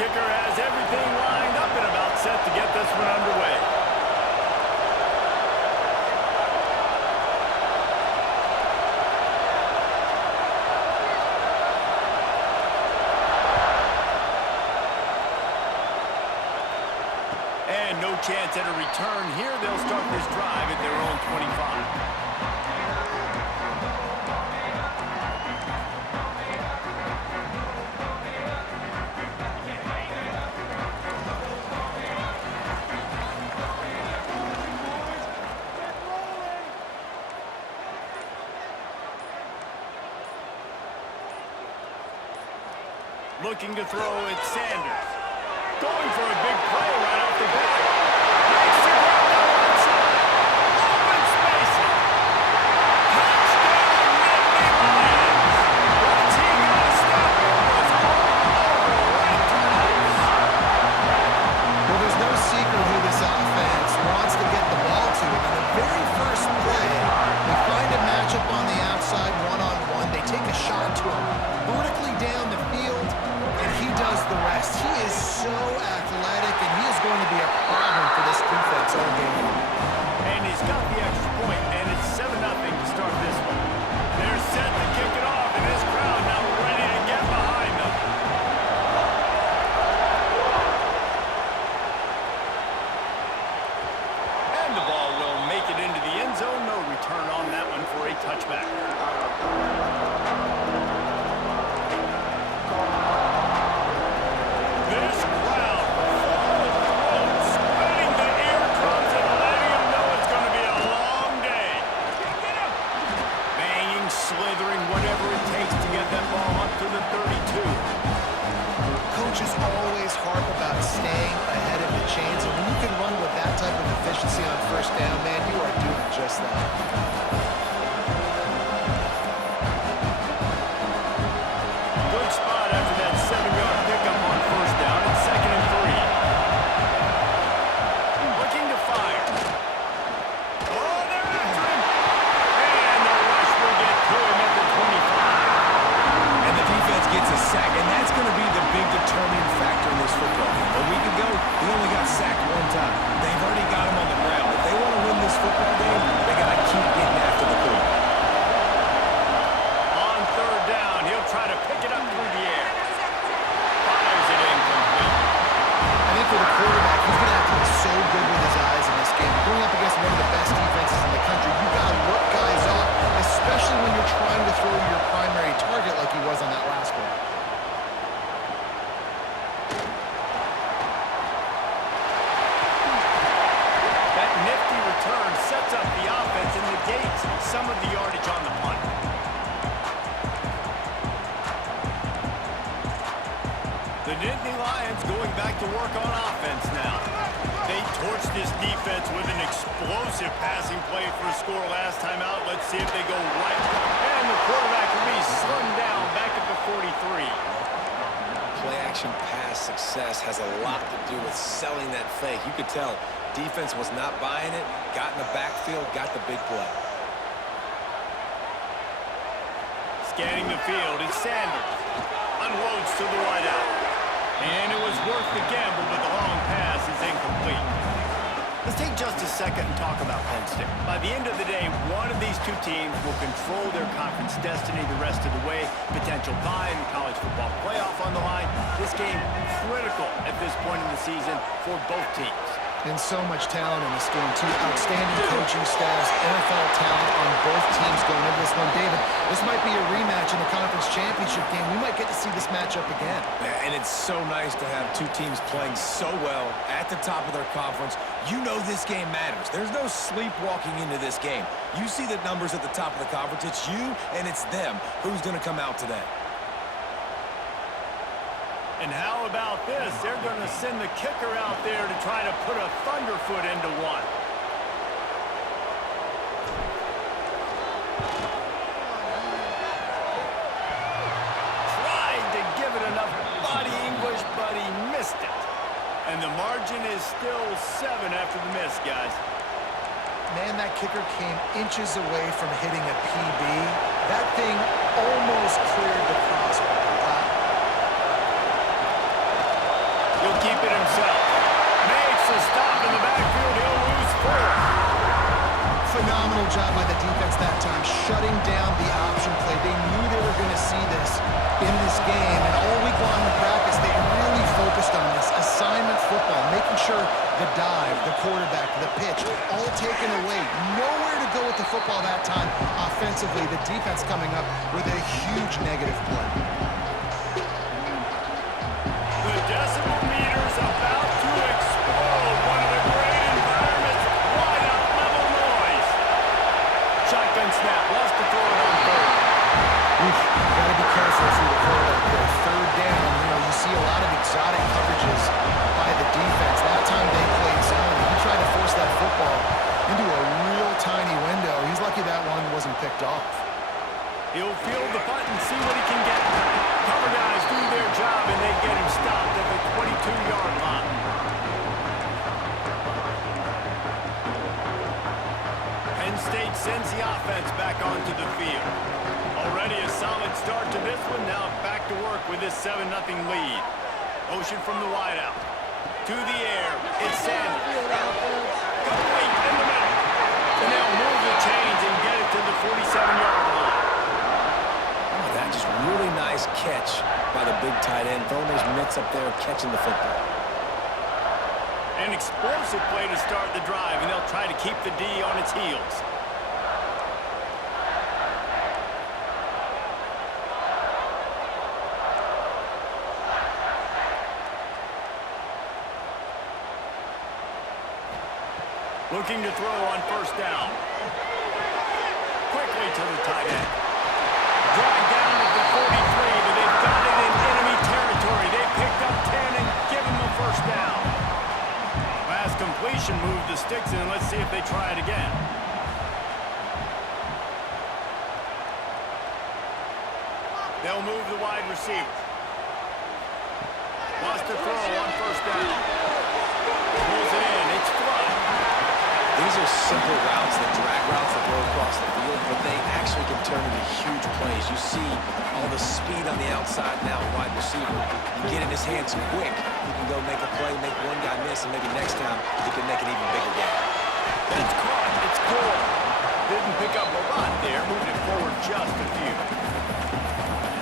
Kicker has everything lined up and about set to get this one underway. And no chance at a return here. They'll start this drive at their own 25. Looking to throw it, Sanders. Going for a big play right off the bat. Makes the grab on one side. Open spacing. Touchdown, Nittany Lions. Once he got a step, it was all over right to the house. Well, there's no secret who this offense wants to get the ball to. And in the very first play, they find a matchup on the outside, one-on-one. They take a shot to him vertically down the field. He does the rest. He is so athletic, and he is going to be a problem for this defense all game long. And he's got the extra point, and it's 7-0 to start this one. They're set to kick it off, and this crowd now ready to get behind them. And the ball will make it into the end zone. No return on that one for a touchback. Slithering whatever it takes to get that ball up to the 32. Coaches always harp about staying ahead of the chains, and when you can run with that type of efficiency on first down, man, you are doing just that. Good spot after that 7-yard pickup on first down. It's 2nd and 3. Looking to fire. Oh, they're after him. And the rush will get to him at the 25. And the defense gets a sack, and that's going to be the big determining factor in this football game. A week ago, he only got sacked one time. They've already got him on the ground. If they want to win this football game, they got to keep getting after the quarterback. On 3rd down, he'll try to pick it up through the air. Fires it incomplete. I think for the quarterback, he's going to have to be so good with his eyes in this game. Going up against one of the best defenses in the country, you got to look guys off, especially when you're trying to throw your primary target like he was on that last one. That nifty return sets up the offense and negates some of the yardage on the punt. The Nittany Lions going back to work on offense now. They torched this defense with an explosive passing play for a score last time out. Let's see if they go right. And the quarterback will be slung down back at the 43. Play-action pass success has a lot to do with selling that fake. You could tell defense was not buying it, got in the backfield, got the big play. Scanning the field, it's Sanders. Unloads to the wideout. And it was worth the gamble, but the long pass is incomplete. Let's take just a second and talk about Penn State. By the end of the day, one of these two teams will control their conference destiny the rest of the way. Potential bye in the college football playoff on the line. This game critical at this point in the season for both teams. And so much talent in this game, too. Outstanding coaching staffs, NFL talent on both teams going into this one. David, this might be a rematch in the conference championship game. We might get to see this matchup again. Yeah, and it's so nice to have two teams playing so well at the top of their conference. You know this game matters. There's no sleepwalking into this game. You see the numbers at the top of the conference. It's you and it's them. Who's going to come out today? And how about this? They're going to send the kicker out there to try to put a thunderfoot into one. Tried to give it enough body English, but he missed it. And the margin is still 7 after the miss, guys. Man, that kicker came inches away from hitting a PB. That thing almost cleared the crossbar. keep it himself. Makes a stop in the backfield. He'll lose 4. Phenomenal job by the defense that time, shutting down the option play. They knew they were going to see this in this game, and all week long in practice, they really focused on this assignment football, making sure the dive, the quarterback, the pitch, all taken away. Nowhere to go with the football that time offensively. The defense coming up with a huge negative play. The decimal meter's about to explode. One of the great environments. Wide out level noise. Shotgun snap. Wants to throw it on 3rd. Oof, you got to be careful if you're the quarterback there. 3rd down, you see a lot of exotic coverages by the defense. That time they played zone. He tried to force that football into a real tiny window. He's lucky that one wasn't picked off. He'll field the punt and see what he can get. Cover guys do their job, and they get him stopped at the 22-yard line. Penn State sends the offense back onto the field. Already a solid start to this one. Now back to work with this 7-0 lead. Motion from the wideout. To the air. It's Sanders. Complete in the middle. And they'll move the chains and get it to the 47-yard line. Oh, that just really nice catch by the big tight end. Throwing those mitts up there, catching the football. An explosive play to start the drive, and they'll try to keep the D on its heels. Looking to throw on 1st down. Quickly to the tight end. Dragged down at the 43, but they've got it in enemy territory. They picked up 10 and give him a 1st down. Last completion moved the sticks in. Let's see if they try it again. They'll move the wide receiver. Wants to throw on 1st down. Pulls it in. It's Flood. These are simple routes, the drag routes that go across the field, but they actually can turn into huge plays. You see all the speed on the outside now, wide receiver. You get in his hands quick, he can go make a play, make one guy miss, and maybe next time he can make an even bigger game. It's caught. It's Gore. Didn't pick up a lot there. Moved it forward just a few.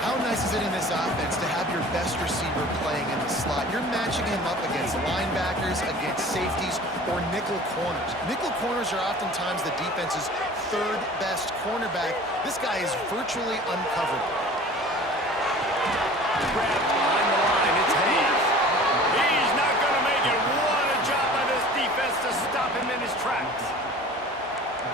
How nice is it in this offense to have your best receiver playing in the slot? You're matching him up against linebackers, against safeties, or nickel corners. Nickel corners are oftentimes the defense's 3rd best cornerback. This guy is virtually uncoverable. Grabbed behind the line. It's Hayes. He's not going to make it. What a job by this defense to stop him in his tracks.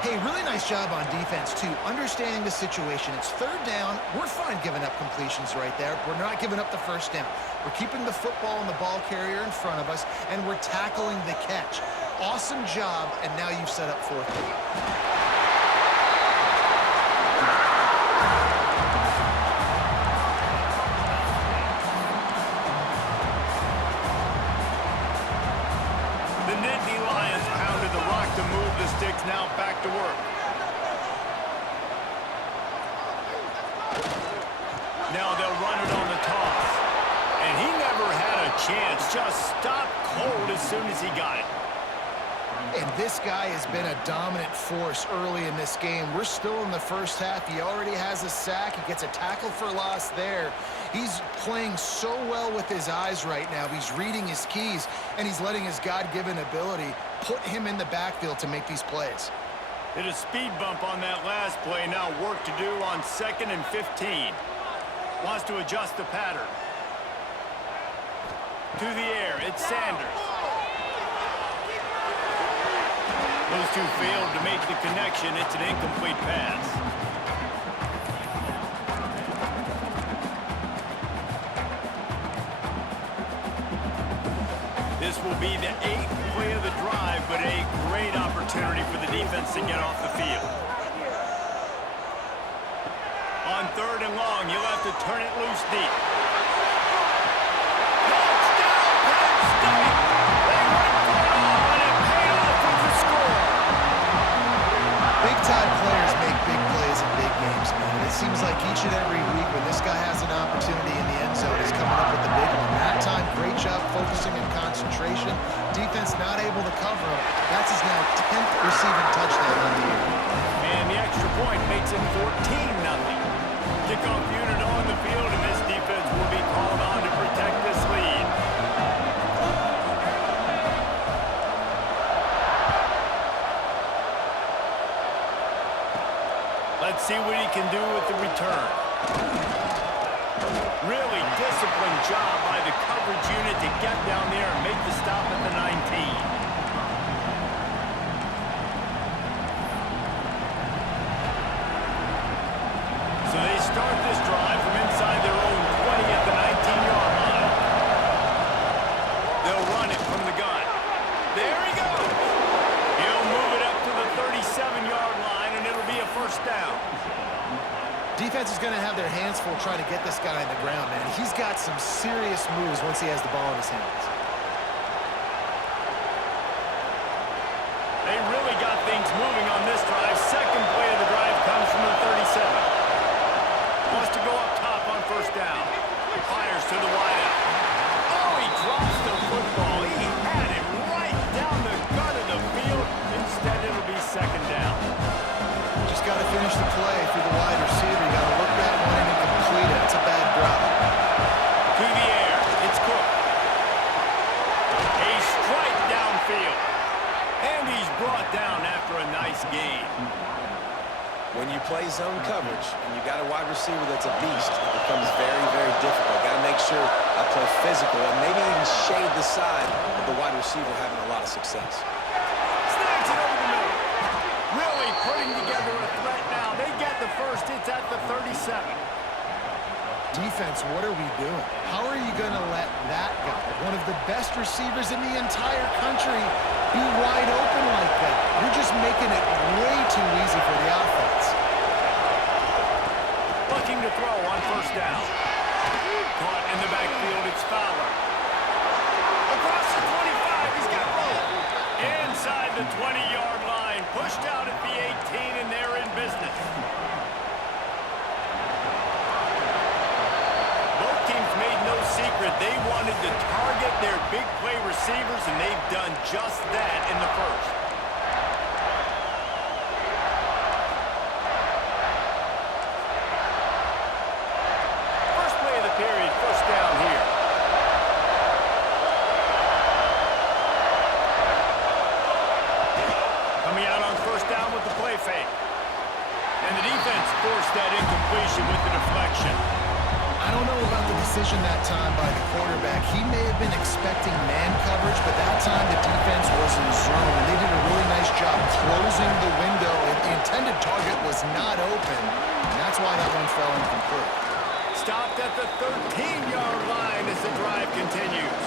Hey, really nice job on defense, too, understanding the situation. It's 3rd down. We're fine giving up completions right there. We're not giving up the 1st down. We're keeping the football and the ball carrier in front of us, and we're tackling the catch. Awesome job, and now you've set up 4th down. Now back to work. Now they'll run it on the toss. And he never had a chance. Just stopped cold as soon as he got it. And this guy has been a dominant force early in this game. We're still in the 1st half. He already has a sack. He gets a tackle for loss there. He's playing so well with his eyes right now. He's reading his keys, and he's letting his God-given ability put him in the backfield to make these plays. Hit a speed bump on that last play. Now work to do on 2nd and 15. Wants to adjust the pattern. To the air, it's Sanders. Those two failed to make the connection. It's an incomplete pass. This will be the 8th play of the drive, but a great opportunity for the defense to get off the field. On 3rd and long, you'll have to turn it loose deep. Touchdown, Penn State! They went for it all, and it paid off with the score. Big-time players make big plays in big games, man. It seems like each and every week when this guy has an opportunity in the end zone, he's coming up with the big one. That time, great job focusing and concentration. Defense not able to cover him. That's his now 10th receiving touchdown on the year. And the extra point makes it 14-0. Kickoff unit on the field, and this defense will be called on to protect this lead. Let's see what he can do with the return. Really disciplined job by the coverage unit to get down there and make the stop at the 19. So they start this drive from inside their own 20 at the 19-yard line. They'll run it from the gun. There he goes. He'll move it up to the 37-yard line, and it'll be a first down. Defense is going to have their hands full trying to get this guy in the ground, man. He's got some serious moves once he has the ball in his hands. They really got things moving on this drive. Second play of the drive comes from the 37. Wants to go up top on first down. Fires to the wideout. Oh, he drops the football. He had it right down the gut of the field. Instead, it'll be second down. Just got to finish the play through the wide receiver. You got to look that one in and complete it. It's a bad drop. To the air. It's Cook. A strike downfield. And he's brought down after a nice gain. When you play zone coverage and you got a wide receiver that's a beast, it becomes very, very difficult. Got to make sure I play physical and maybe even shade the side of the wide receiver having a lot of success. Snags it over the middle. Really putting together a threat now. They get the first. It's at the 37. Defense, what are we doing? How are you going to let that guy, one of the best receivers in the entire country, be wide open like that? You're just making it way too easy for the offense. Looking to throw on first down. Caught in the backfield, it's Fowler. Across the 25, he's got room. Inside the 20-yard line, pushed out at the 18, and they're in business. Both teams made no secret they wanted to target their big play receivers, and they've done just that in the first. First play of the period, first down here. Coming out on first down with the play fake. And the defense forced that incompletion with the deflection. I don't know about the decision that time by the quarterback. He may have been expecting man coverage, but that time the defense was in zone, and they did a really nice job closing the window. The intended target was not open, and that's why that one fell incomplete. Stopped at the 13-yard line as the drive continues.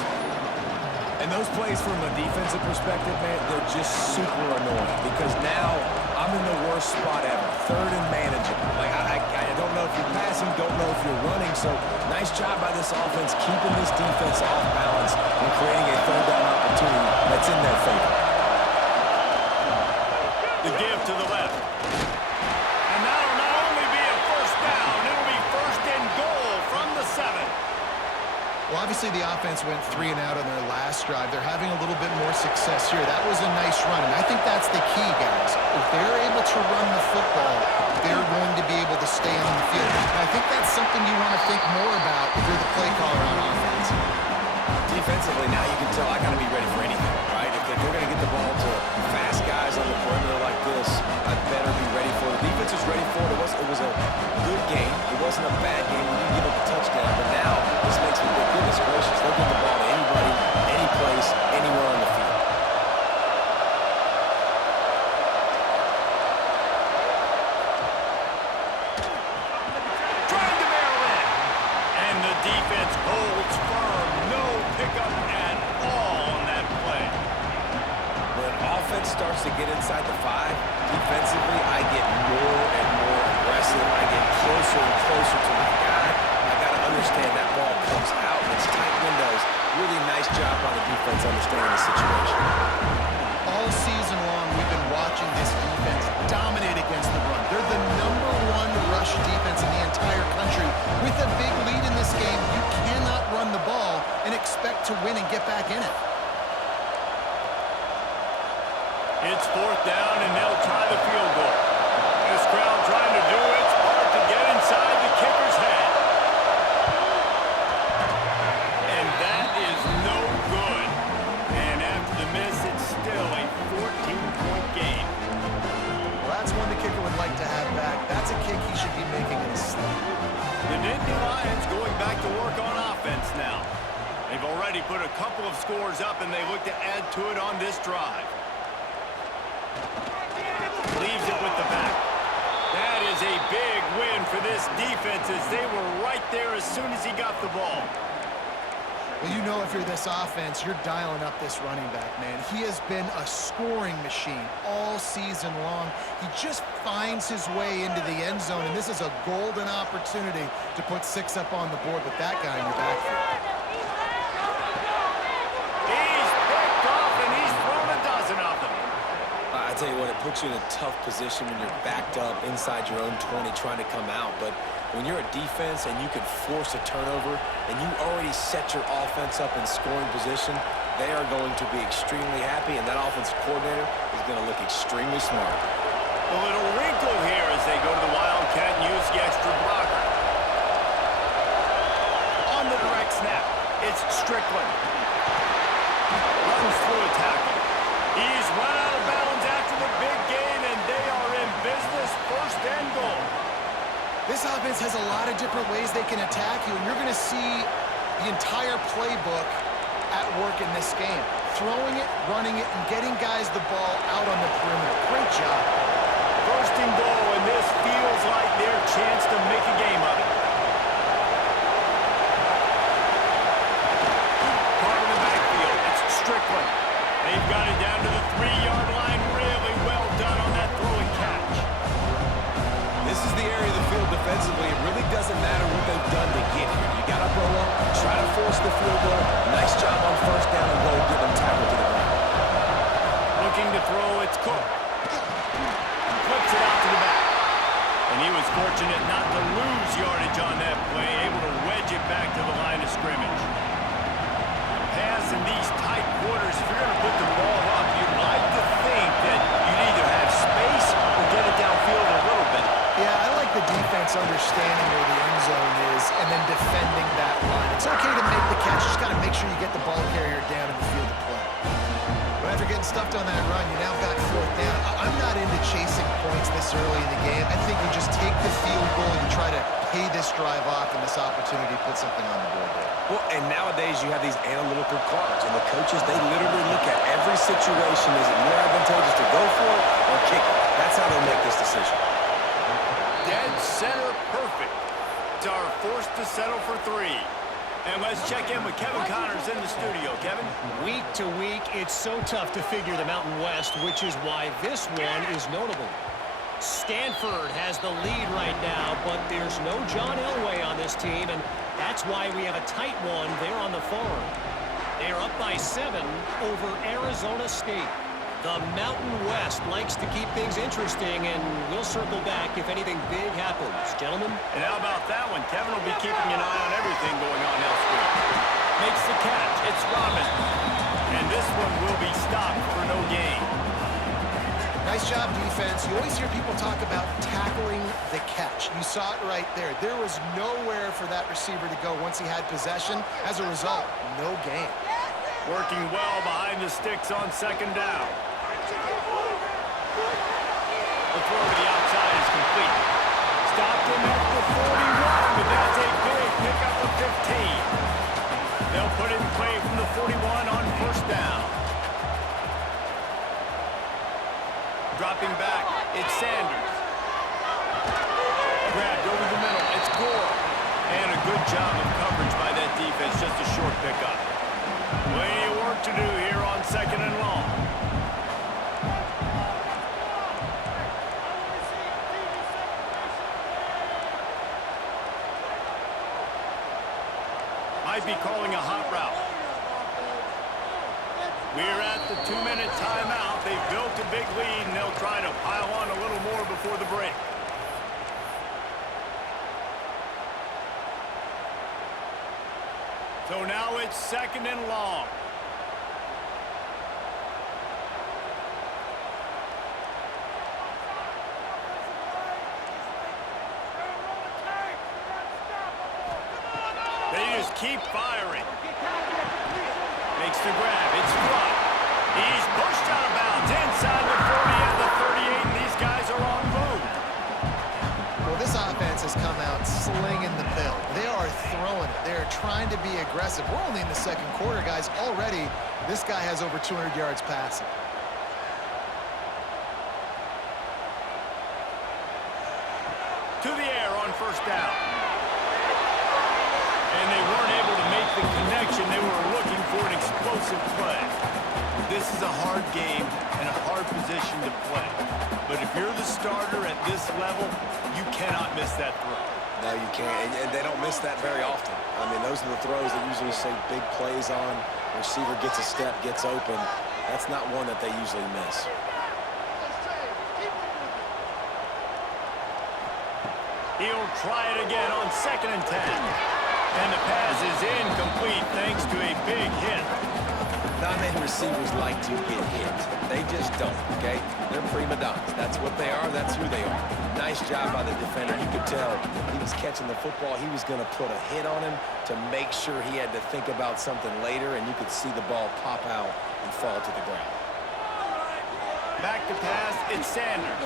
And those plays from a defensive perspective, man, they're just super annoying because now I'm in the worst spot ever. Third and manageable. Like, I don't know if you're passing, don't know if you're running. So, nice job by this offense keeping this defense off balance and creating a third down opportunity that's in their favor. The give to the left. And that'll not only be a first down, it'll be first and goal from the 7. Well, obviously the offense went 3 and out on their last drive. They're having a little bit more success here. That was a nice run, and I think that's the key, guys. If they're able to run the football, they're going to be able to stay on the field. And I think that's something you want to think more about if you're the play caller on offense. Defensively, now you can tell I got to be ready for anything, right? If they're going to get the ball to fast guys on the perimeter like this, I better be ready for it. The defense is ready for it. It was a good game. It wasn't a bad game. We didn't give up a touchdown, but now this makes me think, goodness gracious, they'll get the ball to anybody, any place, anywhere on the field. Trying to barrel in. And the defense holds firm. No pickup at all on that play. When offense starts to get inside the 5, defensively, I get more and more aggressive. I get closer and closer to my guy. I got to understand that ball comes out. It's tight windows. Really nice job by the defense understanding the situation. All season long, we've been watching this defense dominate against the run. They're the #1 rush defense in the entire expect to win and get back in it. It's 4th down, and they'll try the field goal. This crowd trying to do its part to get inside the kicker's head. And that is no good. And after the miss, it's still a 14-point game. Well, that's one the kicker would like to have back. That's a kick he should be making in his sleep. The Nittany Lions going back to work on offense now. They've already put a couple of scores up, and they look to add to it on this drive. Leaves it with the back. That is a big win for this defense as they were right there as soon as he got the ball. Well, you know if you're this offense, you're dialing up this running back, man. He has been a scoring machine all season long. He just finds his way into the end zone, and this is a golden opportunity to put 6 up on the board with that guy in your backfield. He's picked off, and he's thrown a dozen of them. I tell you what, it puts you in a tough position when you're backed up inside your own 20 trying to come out. But when you're a defense and you can force a turnover and you already set your offense up in scoring position, they are going to be extremely happy, and that offensive coordinator is going to look extremely smart. A little wrinkle here as they go to the Wildcat and use the extra blocker. On the direct snap, it's Strickland. Runs through a tackle. He's run out of bounds after the big gain, and they are in business, 1st and goal. This offense has a lot of different ways they can attack you, and you're going to see the entire playbook at work in this game. Throwing it, running it, and getting guys the ball out on the perimeter. Great job. 1st and goal, and this feels like their chance to make a game of it. Part of the backfield, it's Strickland. They've got it down to the 3-yard line. Really well done on that throw and catch. This is the area of the field defensively. It really doesn't matter what they've done to get here. You got to blow up, try to force the field goal. Nice job on 1st down and goal, get them tackled to the ground. Looking to throw, it's Cook. Flips it out to the back. And he was fortunate not to lose yardage on that play, able to wedge it back to the line of scrimmage. Pass in these tight quarters, if you're going to put the ball up, you'd like to think that you'd either have space or get it downfield a little bit. Yeah, I like the defense understanding where the end zone is and then defending that line. It's okay to make the catch. You just got to make sure you get the ball carrier down in the field of play. But after getting stuffed on that run, you now got 4th down. I'm not into chasing points this early in the game. I think you just take the field goal and you try to pay this drive off and this opportunity to put something on the board there. Well, and nowadays you have these analytical cards, and the coaches, they literally look at every situation. Is it more advantageous to go for it or kick it? That's how they'll make this decision. Dead center perfect. Are forced to settle for 3. And let's check in with Kevin Connors in the studio. Kevin? Week to week, it's so tough to figure the Mountain West, which is why this one is notable. Stanford has the lead right now, but there's no John Elway on this team, and that's why we have a tight one there on the farm. They're up by 7 over Arizona State. The Mountain West likes to keep things interesting, and we'll circle back if anything big happens. Gentlemen? And how about that one? Kevin will be keeping an eye on everything going on elsewhere. Makes the catch. It's Robbins. And this one will be stopped for no gain. Nice job, defense. You always hear people talk about tackling the catch. You saw it right there. There was nowhere for that receiver to go once he had possession. As a result, no gain. Working well behind the sticks on 2nd down. The throw to the outside is complete. Stopped him at the 41, but that's a big pickup of 15. They'll put it in play from the 41 on 1st down. Dropping back, it's Sanders. Grabbed over the middle, it's Gore. And a good job of coverage by that defense, just a short pickup. Plenty of work to do here on 2nd and long. Might be calling a hot route. We're at the 2-minute timeout. They've built a big lead, and they'll try to pile on a little more before the break. So now it's 2nd and long. They just keep firing. Makes the grab. It's front. He's pushed out of bounds inside the 40 and the 38, and these guys are on the move. Well, this offense has come out slinging the pill. They are throwing it. They are trying to be aggressive. We're only in the 2nd quarter, guys. Already, this guy has over 200 yards passing. To the air on 1st down. And they weren't able to make the connection. They were looking for an explosive play. This is a hard game and a hard position to play. But if you're the starter at this level, you cannot miss that throw. No, you can't, and they don't miss that very often. I mean, those are the throws that usually see big plays on. Receiver gets a step, gets open. That's not one that they usually miss. He'll try it again on 2nd and 10. And the pass is incomplete thanks to a big hit. Not many receivers like to get hit. They just don't, okay? They're prima donnas. That's what they are. That's who they are. Nice job by the defender. You could tell he was catching the football. He was going to put a hit on him to make sure he had to think about something later, and you could see the ball pop out and fall to the ground. Back to pass, it's Sanders.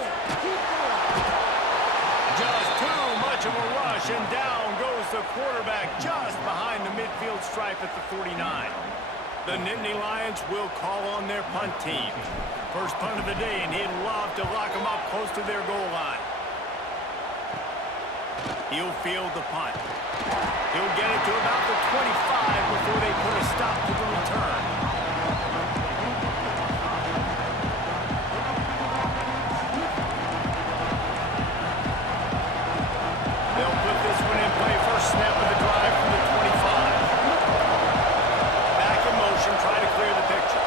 Just too much of a rush, and down goes the quarterback just behind the midfield stripe at the 49. The Nittany Lions will call on their punt team. First punt of the day, and he'd love to lock them up close to their goal line. He'll field the punt. He'll get it to about the 25 before they put a stop to the return. They'll put this one in play. First snap of the drive from the 25. Back in motion, trying to clear the picture.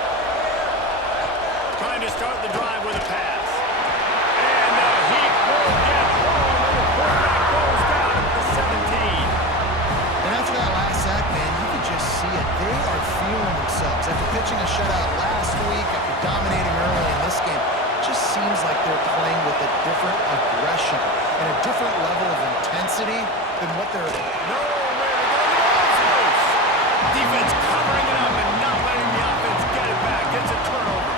Trying to start the drive with a pass. And the heat will get home, and the quarterback goes down at the 17. And after that last sack, man, you could just see it. They are feeling themselves. After pitching a shutout last week, after dominating early in this game, it just seems like they're playing with a different aggression and a different level of intensity than what they're... Nowhere to go. The ball's loose. Defense covering it up and not letting the offense get it back. It's a turnover.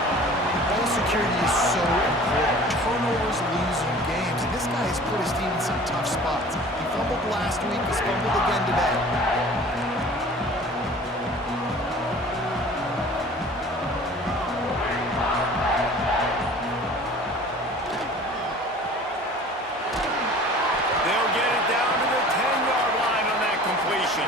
Ball security is so important. Turnovers lose you games, and this guy has put his team in some tough spots. He fumbled last week. He's fumbled again today. They'll get it down to the 10-yard line on that completion.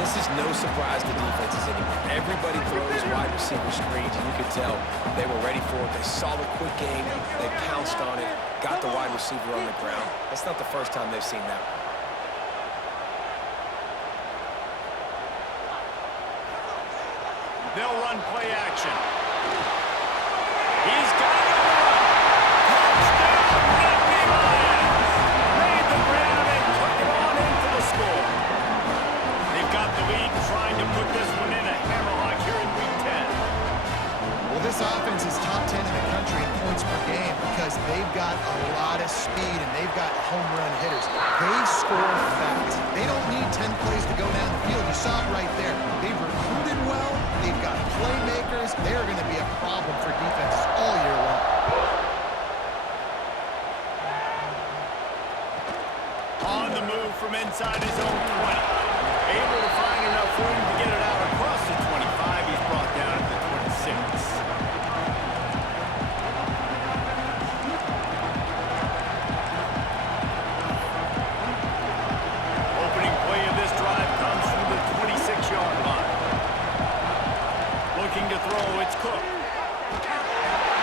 This is no surprise to defenses anymore. Everybody throws wide receiver screens, and you could tell they were ready for it. They saw the quick game. They pounced on it, got the wide receiver on the ground. That's not the first time they've seen that. They'll run play action. He's got it on the run. Touchdown, Nittany Lions. Made the grab and took it on in for the score. They've got the lead, trying to put this one in a hammerlock here in Week 10. Well, this offense is top 10 in the country in points per game because they've got a lot of speed and they've got home run hitters. They score fast. They don't need 10 plays to go down the field. You saw it right there. They've recruited well. They've got playmakers. They're going to be a problem for defenses all year long. On the move from inside his own 20. Able to find enough room to get it out across the 25. He's brought down at the 26. Opening play of this drive comes from the 26-yard line. Looking to throw, it's Cook.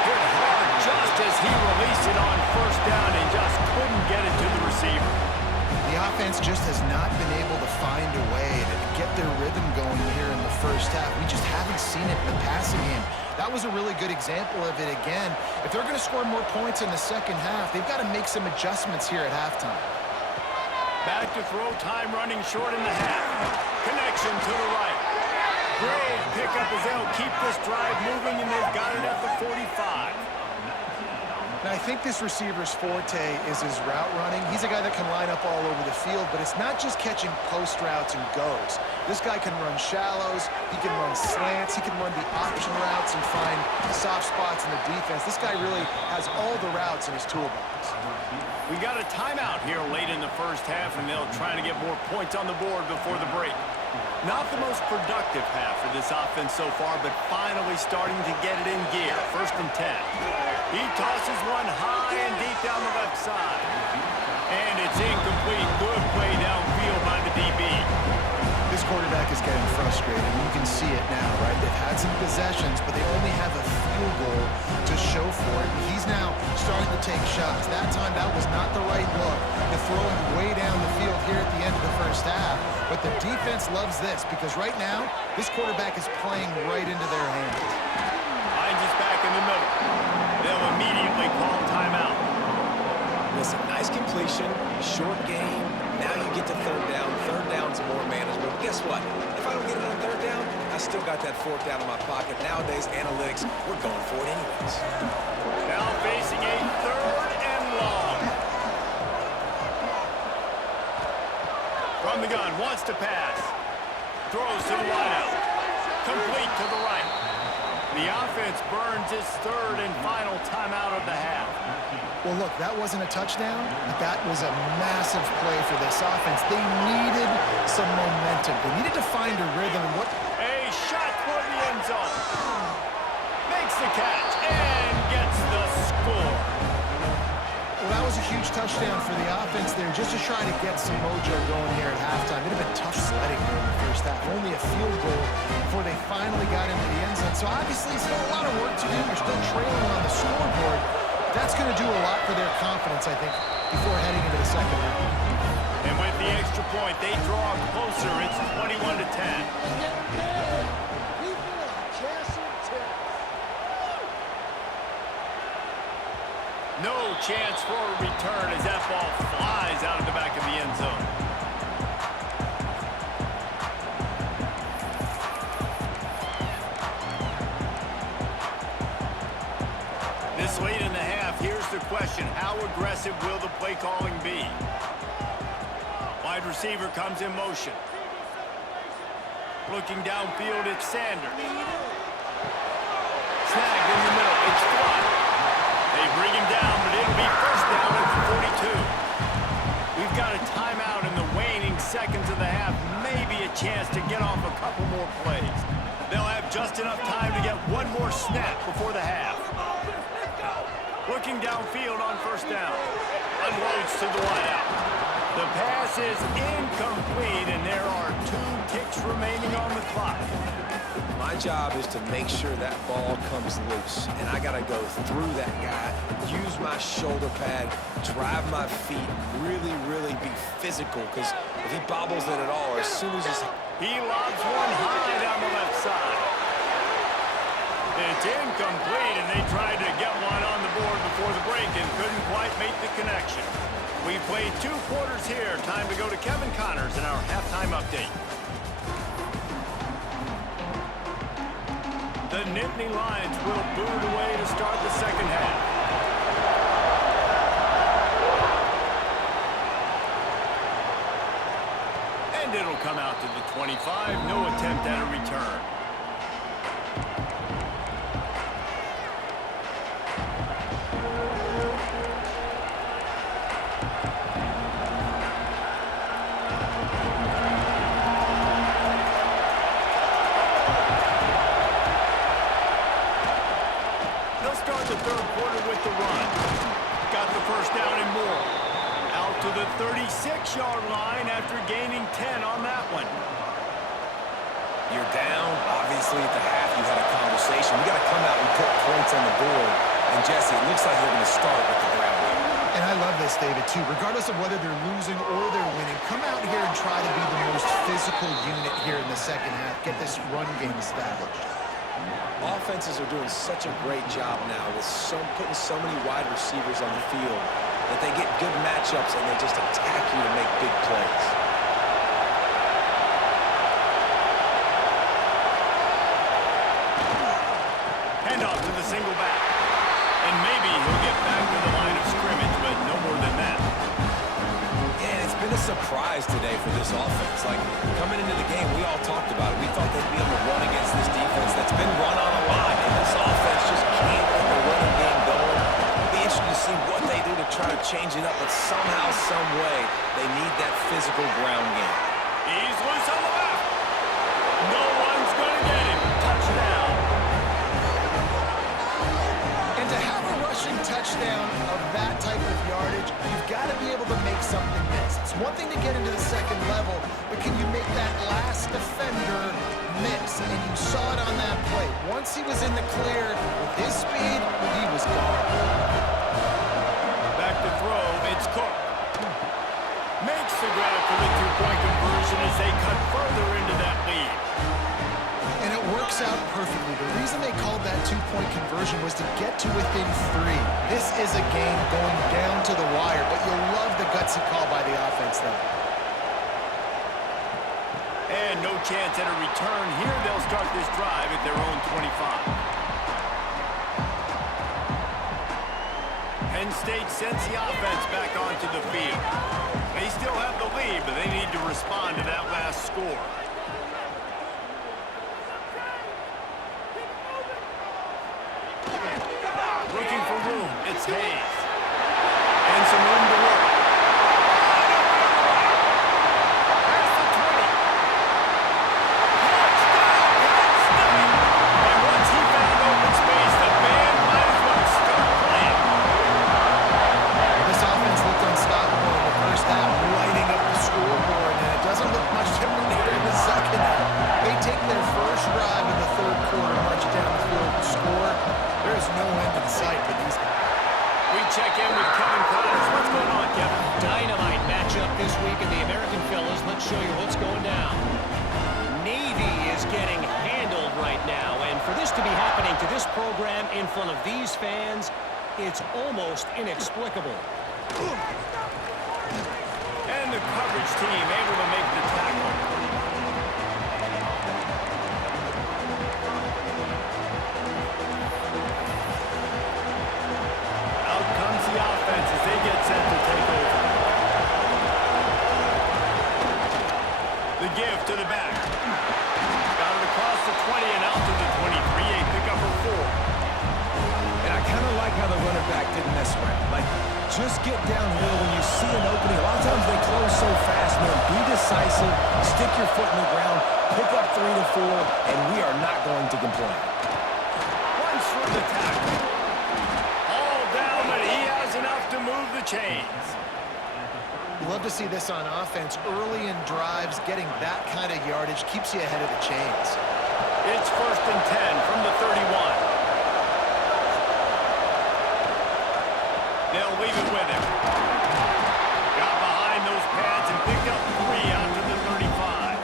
Hit hard just as he released it on 1st down and just couldn't get it to the receiver. The offense just has not been able to find a way to get their rhythm going here in the first half. We just haven't seen it in the passing game. That was a really good example of it again. If they're going to score more points in the second half, they've got to make some adjustments here at halftime. Back to throw, time running short in the half. Connection to the right. Great pickup as they'll keep this drive moving, and they've got it at the 45. And I think this receiver's forte is his route running. He's a guy that can line up all over the field, but it's not just catching post routes and goes. This guy can run shallows, he can run slants, he can run the option routes and find soft spots in the defense. This guy really has all the routes in his toolbox. We got a timeout here late in the first half, and they'll try to get more points on the board before the break. Not the most productive half for this offense so far, but finally starting to get it in gear. 1st and 10. He tosses one high and deep down the left side. And it's incomplete. Good play downfield by the DB. This quarterback is getting frustrated, and you can see it now, right? They've had some possessions, but they only have a field goal to show for it. And he's now starting to take shots. That time, that was not the right look. They're throwing way down the field here at the end of the first half. But the defense loves this because right now, this quarterback is playing right into their hands. Hines is back in the middle. They'll immediately call timeout. Listen, nice completion, short game. Now you get to third down. Third down's more manageable. But guess what? If I don't get it on third down, I still got that 4th down in my pocket. Nowadays, analytics, we're going for it anyways. Now facing a 3rd and long. From the gun, wants to pass. Throws to the wideout. Complete to the right. The offense burns its 3rd and final timeout of the half. Well, look, that wasn't a touchdown, but that was a massive play for this offense. They needed some momentum. They needed to find a rhythm. And what? A shot toward the end zone. Makes the catch and gets the score. Well, that was a huge touchdown for the offense there, just to try to get some mojo going here at halftime. It had been tough sledding here in the first half. Only a field goal before they finally got into the end zone. So obviously, still a lot of work to do. They're still trailing on the scoreboard. That's going to do a lot for their confidence, I think, before heading into the second half. And with the extra point, they draw closer. It's 21 to 10. No chance for a return as that ball flies out of the back of the end zone. This late in the half, here's the question. How aggressive will the play calling be? Wide receiver comes in motion. Looking downfield, it's Sanders. Snagged in the middle, it's Flood. They bring him down, but it'll be 1st down at the 42. We've got a timeout in the waning seconds of the half. Maybe a chance to get off a couple more plays. They'll have just enough time to get one more snap before the half. Looking downfield on 1st down. Unloads to the wideout. The pass is incomplete, and there are 2 ticks remaining on the clock. My job is to make sure that ball comes loose, and I got to go through that guy, use my shoulder pad, drive my feet, really be physical, because if he bobbles it at all, as soon as he lobs one high down the left side. It's incomplete, and they tried to get one on the board before the break and couldn't quite make the connection. We've played 2 quarters here. Time to go to Kevin Connors in our halftime update. The Nittany Lions will boot it away to start the second half. And it'll come out to the 25. No attempt at a return. The 3rd quarter with the run. Got the 1st down and more. Out to the 36-yard line after gaining 10 on that one. you're down, obviously at the half you had a conversation. You got to come out and put points on the board. And Jesse, it looks like they're going to start with the ground game. And I love this, David, too. Regardless of whether they're losing or they're winning, come out here and try to be the most physical unit here in the second half. Get this run game established. Offenses are doing such a great job now with putting so many wide receivers on the field that they get good matchups and they just attack you to make big plays. today for this offense. Like, coming into the game, we all talked about it. We thought they'd be able to run against this defense that's been run on a lot, and this offense just can't get the running game going. It'll be interesting to see what they do to try to change it up, but somehow, some way, they need that physical ground game. He's loose on the left. No one's going to get him. Touchdown. And to have a rushing touchdown of that type of yardage, you've got to be able to make something miss. It's one thing to get into the second level, but can you make that last defender miss? And you saw it on that play. Once he was in the clear, with his speed, he was gone. Back to throw. It's Cook. Makes the grab for the two-point conversion as they cut further into that lead. And it works out perfectly. The reason they called that two-point conversion was to get to within 3. This is a game going down to the wire, but you'll love the gutsy call by the offense there. And no chance at a return here. They'll start this drive at their own 25. Penn State sends the offense back onto the field. They still have the lead, but they need to respond to that last score. Looking for room. It's Hayes. And some room to work. There's the 20. Touchdown, Penn State. And once he found open space, the band might as well start playing. This offense looked unstoppable in the first half, lighting up the scoreboard, and it doesn't look much different here in the second half. They take their first drive in the third quarter, march down the field and score. There is no end in sight for these guys. We check in with Kevin Connors. What's going on, Kevin? Dynamite matchup this week in the American Fellas. Let's show you what's going down. Navy is getting handled right now, and for this to be happening to this program in front of these fans, it's almost inexplicable. And the coverage team able to make the tackle. Out comes the offense as they get set to take over. The give to the back. Got it across the 20 and out to the 23. A pickup of 4. And I kind of like how the running back didn't mess around. Like, just get downhill when you see an opening. A lot of times they close so fast, man. Be decisive, stick your foot in the ground, pick up 3 to 4, and we are not going to complain. Runs through the tackle. All down, but he has enough to move the chains. You love to see this on offense. Early in drives, getting that kind of yardage keeps you ahead of the chains. It's 1st and 10 from the 31. They'll leave it with him. Got behind those pads and picked up 3 out to the 35.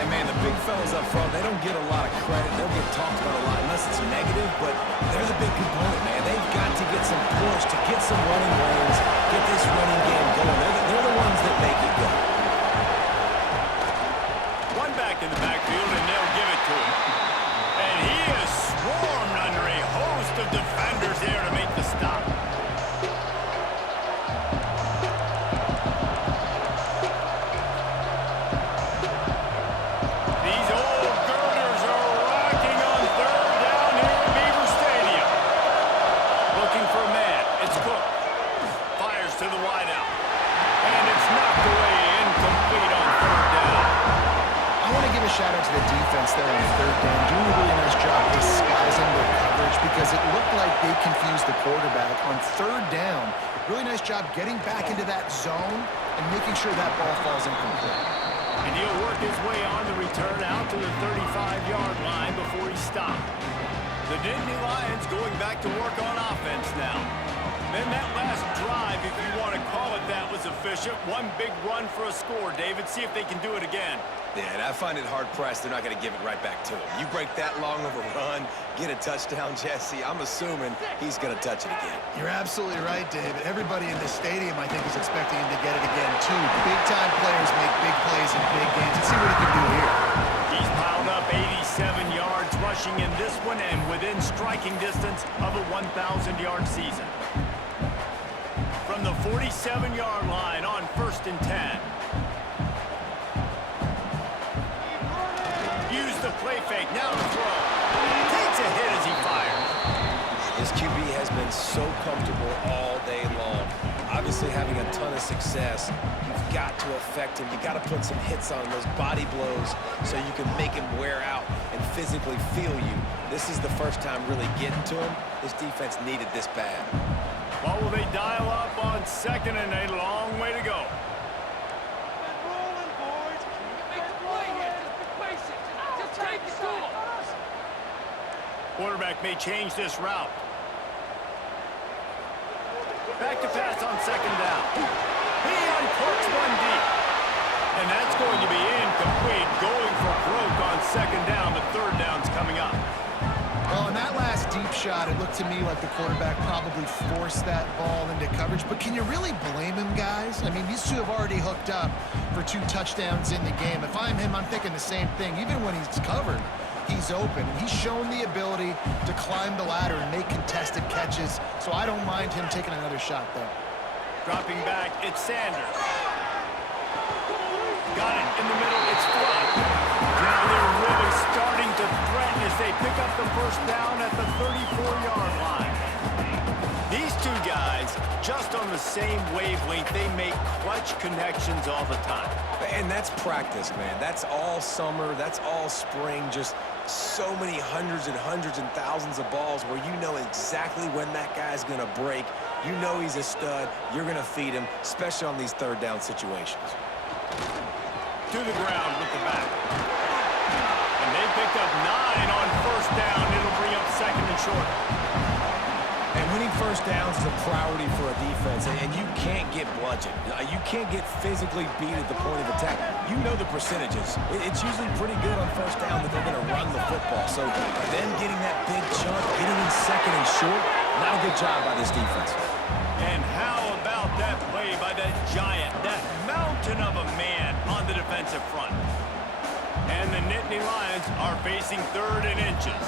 And, man, the big fellas up front, they don't get a lot of credit. They'll get talked about a lot unless it's negative, but they're the big component, man. They've got to get some push to get some running lanes, get this running game going. They're the ones that make it go. One back in the backfield, and they'll give it to him. And he is swarmed under a host of defenders there to make the stop. These old girders are rocking on 3rd down here at Beaver Stadium. Looking for a man. It's Cook. Fires to the wideout. And it's knocked away, incomplete on 3rd down. I want to give a shout out to the defense there on 3rd down, doing a really nice job disguising their coverage because it looked like they confused the quarterback on 3rd down. Really nice job getting back into that zone and making sure that ball falls incomplete. And he'll work his way on the return out to the 35-yard line before he stopped. The Nittany Lions going back to work on offense now. Then that last drive, if you want to call it that, was efficient. One big run for a score, David. See if they can do it again. Yeah, and I find it hard-pressed they're not going to give it right back to him. You break that long of a run, get a touchdown, Jesse, I'm assuming he's going to touch it again. You're absolutely right, David. Everybody in this stadium, I think, is expecting him to get it again, too. Big-time players make big plays in big games. Let's see what he can do here. He's piled up 87 yards rushing in this one and within striking distance of a 1,000-yard season. From the 47-yard line on 1st and 10. the play fake. Now the throw. Takes a hit as he fires. This QB has been so comfortable all day long. Obviously having a ton of success. You've got to affect him. You've got to put some hits on him, those body blows, so you can make him wear out and physically feel you. This is the first time really getting to him. This defense needed this bad. What will they dial up on second and a long way to go? Quarterback may change this route. Back to pass on second down. He uncorks one deep. And that's going to be incomplete. Going for broke on second down. The third down's coming up. Well, in that last deep shot, it looked to me like the quarterback probably forced that ball into coverage. But can you really blame him, guys? I mean, these two have already hooked up for 2 touchdowns in the game. If I'm him, I'm thinking the same thing. Even when he's covered, he's open. He's shown the ability to climb the ladder and make contested catches, so I don't mind him taking another shot there. Dropping back, it's Sanders. Got it in the middle, it's Flood. Now they're really starting to threaten as they pick up the first down at the 34-yard line. These two guys, just on the same wavelength, they make clutch connections all the time. And that's practice, man. That's all summer. That's all spring. Just so many hundreds and thousands of balls where you know exactly when that guy's going to break. You know he's a stud. You're going to feed him, especially on these third down situations. To the ground with the back. And they picked up 9 on first down. It'll bring up second and short. And winning first downs is a priority for a defense, and you can't get bludgeoned. You can't get physically beat at the point of attack. You know the percentages. It's usually pretty good on first down that they're going to run the football. So them getting that big chunk, getting in second and short, not a good job by this defense. And how about that play by that giant, that mountain of a man on the defensive front? And the Nittany Lions are facing 3rd and inches.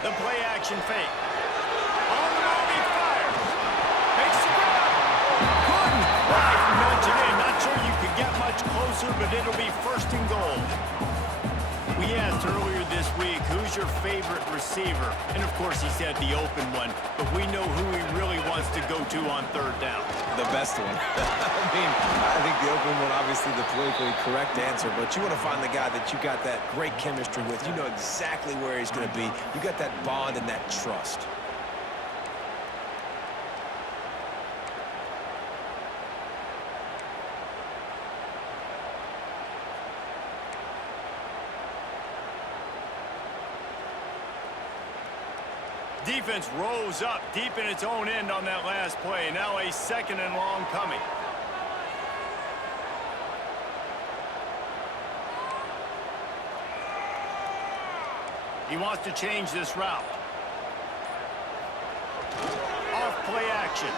The play action fake. On the move, he fires. Makes the grab. Couldn't quite nudge it in. Not sure you could get much closer, but it'll be 1st and goal. We asked earlier this week, who's your favorite receiver? And of course he said the open one, but we know who he really wants to go to on 3rd down. The best one. I think the open one, obviously the politically correct answer, but you want to find the guy that you got that great chemistry with. You know exactly where he's going to be. You got that bond and that trust. Defense rose up deep in its own end on that last play. Now a 2nd and long coming. He wants to change this route. Off play action.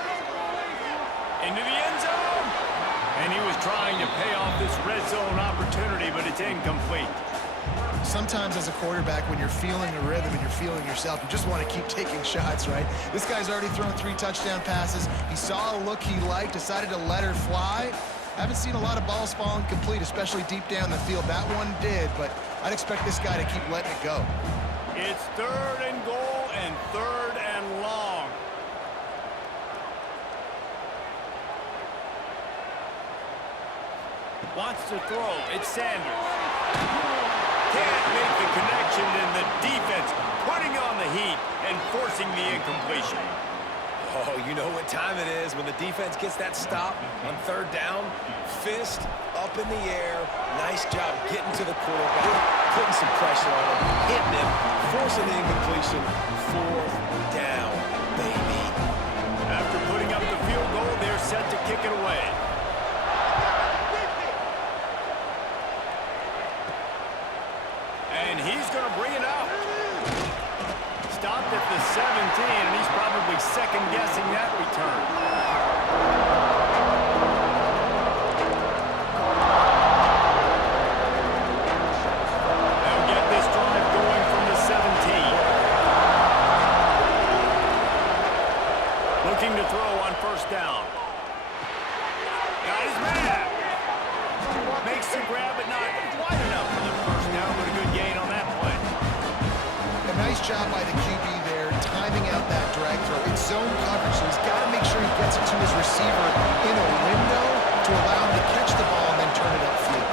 Into the end zone. And he was trying to pay off this red zone opportunity, but it's incomplete. Sometimes as a quarterback, when you're feeling the rhythm and you're feeling yourself, you just want to keep taking shots, right? This guy's already thrown 3 touchdown passes. He saw a look he liked, decided to let her fly. I haven't seen a lot of balls fall incomplete, especially deep down the field. That one did, but I'd expect this guy to keep letting it go. It's 3rd and goal and 3rd and long. Wants to throw. It's Sanders. Can't make the connection, and the defense putting on the heat and forcing the incompletion. Oh, you know what time it is when the defense gets that stop on 3rd down. Fist up in the air. Nice job getting to the quarterback, putting some pressure on him, hitting him, forcing the incompletion. 4th down, baby. After putting up the field goal, they're set to kick it away. And he's going to bring it out. Stopped at the 17, and he's probably second-guessing that return. Looking to throw on first down. Got his man. Makes the grab, but not wide enough for the first down, but a good gain on that play. A nice job by the QB there, timing out that drag throw. It's zone coverage, so he's got to make sure he gets it to his receiver in a window to allow him to catch the ball and then turn it upfield.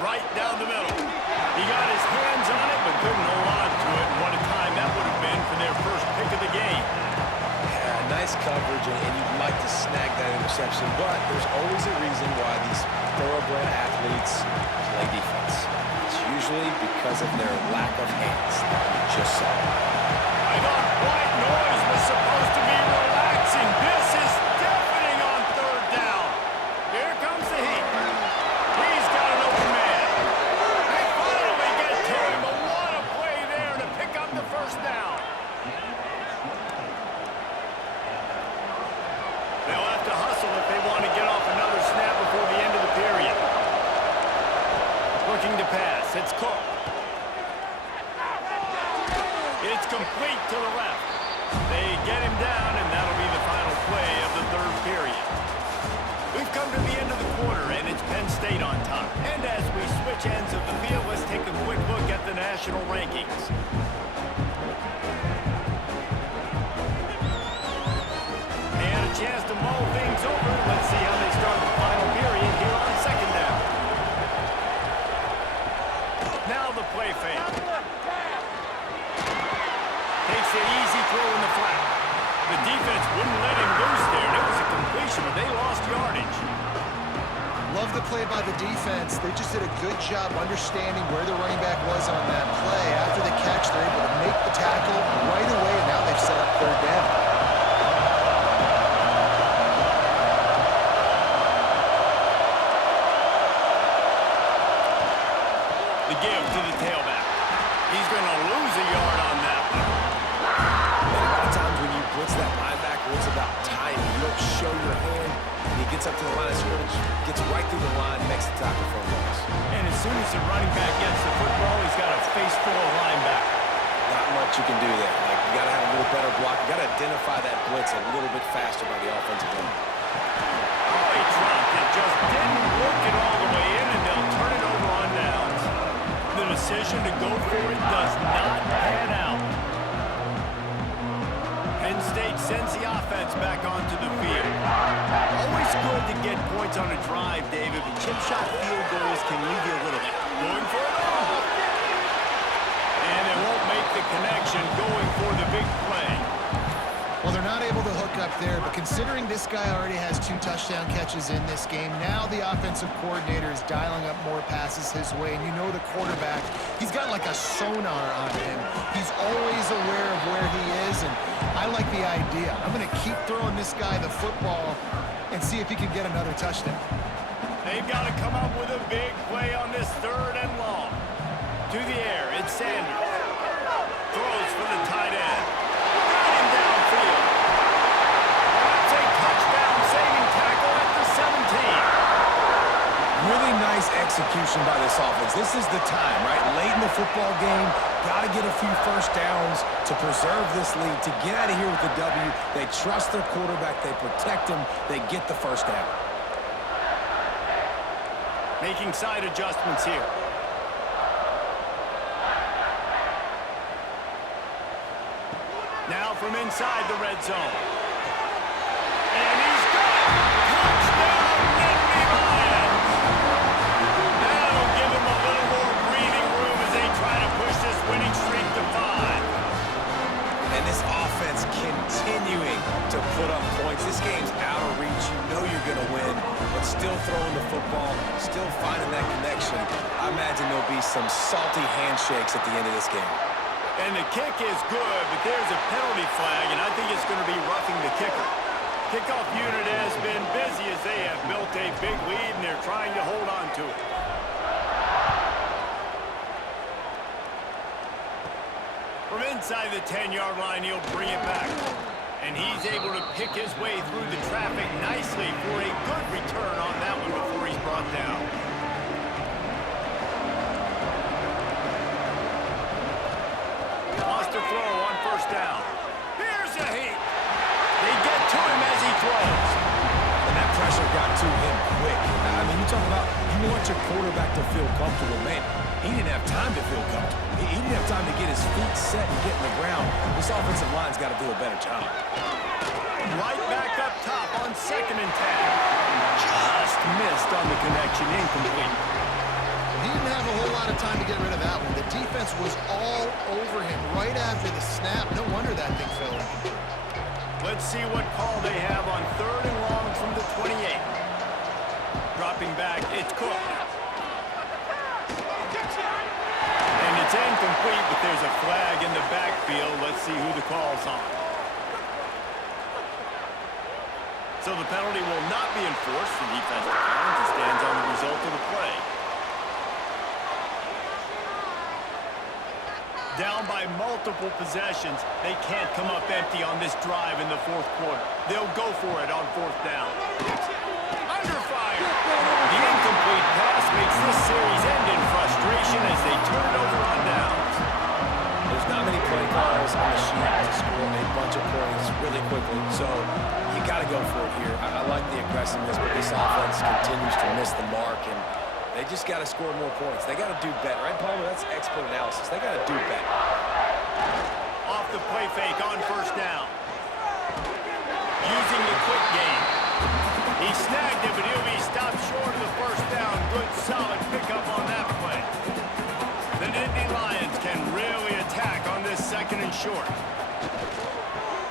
Right down the middle. He got his hands on it, but couldn't hold on to it. And what a time that would have been for their first pick of the game. Yeah, nice coverage, and you'd like to snag that interception, but there's always a reason why these thoroughbred athletes play defense. It's usually because of their lack of hands that we just saw. I thought white noise was supposed to be relaxing. This is deafening on third down. Here comes the heat. He's got an open man. They finally get to him, but what a play there to pick up the first down. They'll have to hustle if they want to get off another snap before the end of the period. Looking to pass. It's Cook. It's complete to the left. They get him down, and that'll be the final play of the third period. We've come to the end of the quarter, and it's Penn State on top. And as we switch ends of the field, let's take a quick look at the national rankings. And a chance to mull things over. Let's see how they start the final period here on second down. Now the play fake. Takes an easy throw in the flat. The defense wouldn't let him loose there, and it was a completion, but they lost yardage. Love the play by the defense. They just did a good job understanding where the running back was on that play. After the catch, they're able to make the tackle right away, and now they've set up third down. The give to the tailback. He's going to lose a yard on that one. A lot of times when you blitz that linebacker, it's about timing. You don't show your hand, and he gets up to the line of scrimmage, gets right through the line, makes the tackle for a loss. And as soon as the running back gets the football, he's got a face full of linebacker. Not much you can do there. Like, you got to have a little better block. You got to identify that blitz a little bit faster by the offensive line. Oh, he dropped it. Just didn't work it all the way in, and they'll turn it over on downs. The decision to go for it does not pan out. Penn State sends the offense back onto the field. Always good to get points on a drive, David, but chip shot field goals can leave you a little bit. Going for it all. And it won't make the connection going for the big play. Well, they're not able to hook up there, but considering this guy already has 2 touchdown catches in this game, now the offensive coordinator is dialing up more passes his way, and you know the quarterback, he's got like a sonar on him. He's always aware of where he is, and I like the idea. I'm going to keep throwing this guy the football and see if he can get another touchdown. They've got to come up with a big play on this third and long. To the air, it's Sanders. Throws for the tight end. Got him downfield. That's a touchdown-saving tackle at the 17. Really nice execution by this offense. This is the time, right? Late in the football game, got to get a few first downs to preserve this lead, to get out of here with the W. They trust their quarterback. They protect him. They get the first down. Making side adjustments here. Now from inside the red zone. And he's got it! Touchdown, Nittany Lions! That'll give him a little more breathing room as they try to push this winning streak to 5. And this offense continuing to put up points. This game's out of reach. You know you're going to win, but still throwing the football, still finding that connection. I imagine there'll be some salty handshakes at the end of this game. And the kick is good, but there's a penalty flag, and I think it's going to be roughing the kicker. Kickoff unit has been busy as they have built a big lead, and they're trying to hold on to it. From inside the 10-yard line, he'll bring it back. And he's able to pick his way through the traffic nicely for a good return on that one before he's brought down. Wants to throw on first down. Here's a heat. throws. And that pressure got to him quick. I mean, you talk about you want your quarterback to feel comfortable. Man, he didn't have time to feel comfortable. He didn't have time to get his feet set and get in the ground. This offensive line's got to do a better job. Right back up top on 2nd and 10. Just missed on the connection, incomplete. He didn't have a whole lot of time to get rid of that one. The defense was all over him right after the snap. No wonder that thing fell incomplete. Let's see what call they have on 3rd and long from the 28. Dropping back, it's Cook. And it's incomplete, but there's a flag in the backfield. Let's see who the call's on. So the penalty will not be enforced. The defense declines and stands on the result of the play. Down by multiple possessions, they can't come up empty on this drive in the 4th quarter. They'll go for it on 4th down. Under fire! The incomplete pass makes this series end in frustration as they turn it over on downs. There's not many play calls on the sheet to score a bunch of points really quickly, so you got to go for it here. I like the aggressiveness, but this offense continues to miss the mark, and they just got to score more points. They got to do better, right, Palmer? That's expert analysis. They got to do better. Off the play fake on 1st down. Using the quick game. He snagged it, but he'll be stopped short of the 1st down. Good, solid pickup on that play. The Nittany Lions can really attack on this 2nd and short.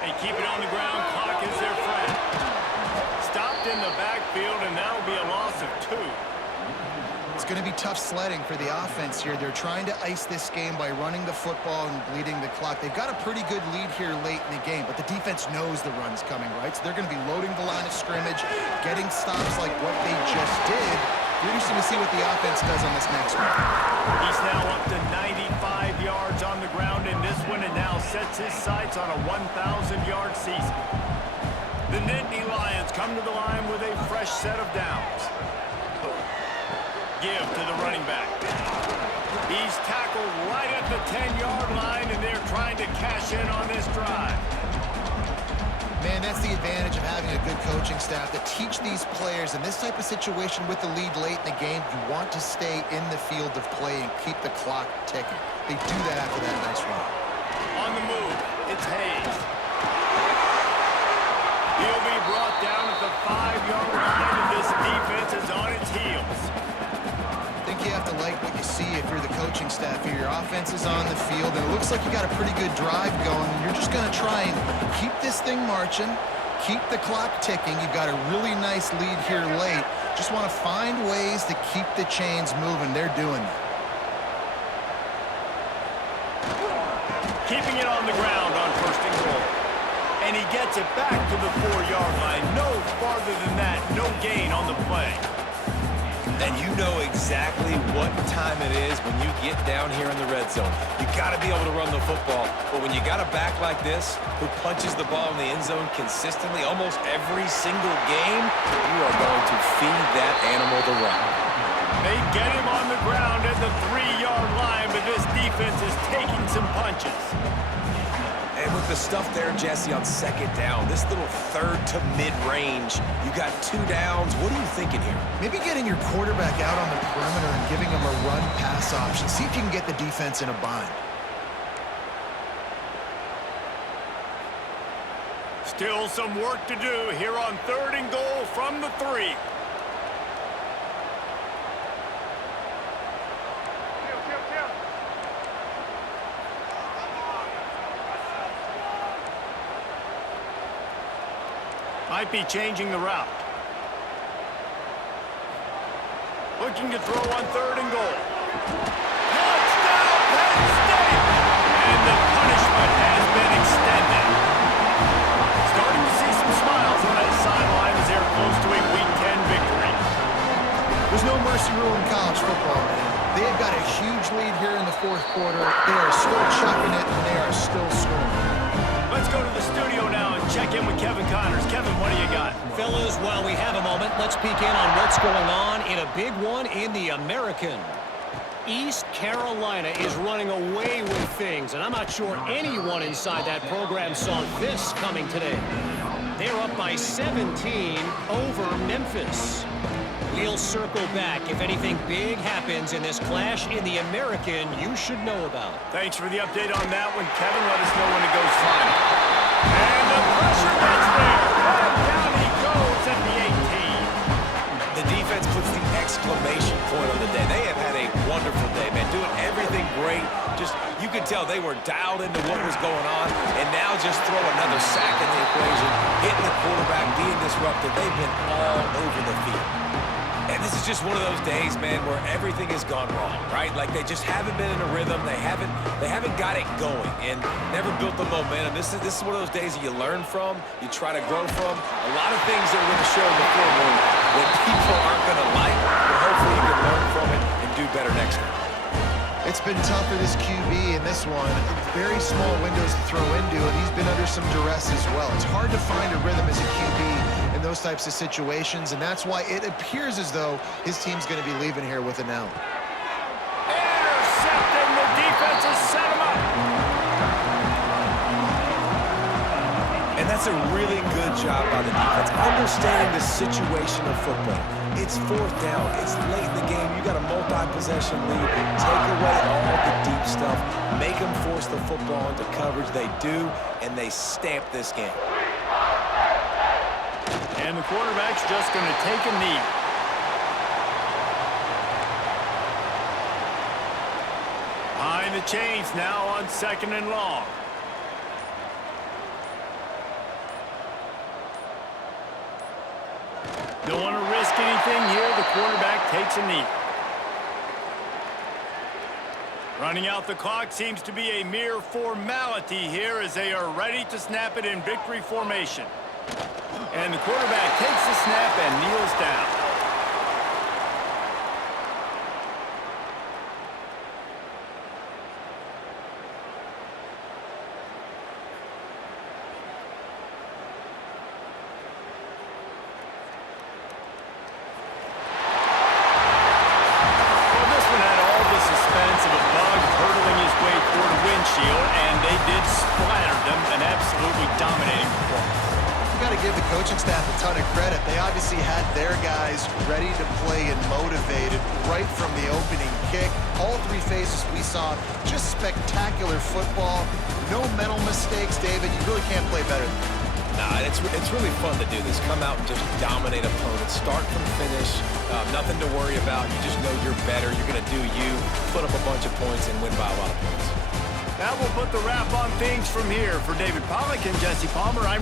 They keep it on the ground. Clock is their friend. Stopped in the backfield, and that'll be a loss of 2. It's going to be tough sledding for the offense here. They're trying to ice this game by running the football and bleeding the clock. They've got a pretty good lead here late in the game, but the defense knows the run's coming, right? So they're going to be loading the line of scrimmage, getting stops like what they just did. We're interested to see what the offense does on this next one. He's now up to 95 yards on the ground in this one and now sets his sights on a 1,000-yard season. The Nittany Lions come to the line with a fresh set of downs. Give to the running back. He's tackled right at the 10-yard line, and they're trying to cash in on this drive. Man, that's the advantage of having a good coaching staff to teach these players in this type of situation with the lead late in the game. You want to stay in the field of play and keep the clock ticking. They do that after that nice run. On the move, it's Hayes. He'll be brought down at the 5-yard line, and this defense is on its heels. I think you have to like what you see if you're the coaching staff here. Your offense is on the field, and it looks like you got a pretty good drive going. You're just going to try and keep this thing marching, keep the clock ticking. You've got a really nice lead here late. Just want to find ways to keep the chains moving. They're doing that. Keeping it on the ground on 1st and goal. And he gets it back to the 4-yard line. No farther than that. No gain on the play. And you know exactly what time it is when you get down here in the red zone. You got to be able to run the football. But when you got a back like this who punches the ball in the end zone consistently almost every single game, you are going to feed that animal the rock. They get him on the ground at the 3-yard line, but this defense is taking some punches. And with the stuff there, Jesse, on 2nd down, this little 3rd to mid-range, you got 2 downs. What are you thinking here? Maybe getting your quarterback out on the perimeter and giving him a run-pass option. See if you can get the defense in a bind. Still some work to do here on 3rd and goal from the 3. Might be changing the route. Looking to throw on 3rd and goal. Touchdown, Penn State! And the punishment has been extended. Starting to see some smiles on that sideline as they're close to a Week 10 victory. There's no mercy rule in college football, man. They've got a huge lead here in the 4th quarter. They are still chucking it, and they are still scoring. Let's go to the studio now and check in with Kevin Connors. Kevin, what do you got? Fellas, while we have a moment, let's peek in on what's going on in a big one in the American. East Carolina is running away with things, and I'm not sure anyone inside that program saw this coming today. They're up by 17 over Memphis. We'll circle back if anything big happens in this clash in the American you should know about. Thanks for the update on that one, Kevin. Let us know when it goes final. And the pressure gets there. And down he goes at the 18. The defense puts the exclamation point on the day. They have had a wonderful day, man, doing everything great. Just, you could tell they were dialed into what was going on, and now just throw another sack in the equation, hitting the quarterback, being disrupted. They've been all over the field. And this is just one of those days, man, where everything has gone wrong, right? Like they just haven't been in a rhythm. They haven't got it going and never built the momentum. This is one of those days that you learn from, you try to grow from. A lot of things that are going to show in the floorboard that people aren't going to like, but hopefully you can learn from it and do better next time. It's been tough for this QB in this one. Very small windows to throw into, and he's been under some duress as well. It's hard to find a rhythm as a QB in those types of situations, and that's why it appears as though his team's going to be leaving here with an L. Intercepted. The defense has set him up. And that's a really good job by the defense, understanding the situation of football. It's fourth down. It's late in the game. You got a multi-possession lead. Take away all the deep stuff. Make them force the football into coverage. They do, and they stamp this game. And the quarterback's just going to take a knee. Behind the chains now on 2nd and long. Don't want to risk anything here. The quarterback takes a knee. Running out the clock seems to be a mere formality here as they are ready to snap it in victory formation. And the quarterback takes the snap and kneels down. And they did splatter them, an absolutely dominating performance. You got to give the coaching staff a ton of credit. They obviously had their guys ready to play and motivated right from the opening kick. All three phases we saw, just spectacular football. No mental mistakes, David. You really can't play better than that. Nah, it's really fun to do this. Come out and just dominate opponents. Start from finish. Nothing to worry about. You just know you're better. You're going to do you, put up a bunch of points, and win by a lot of points. That will put the wrap on things from here. For David Pollack and Jesse Palmer, I'm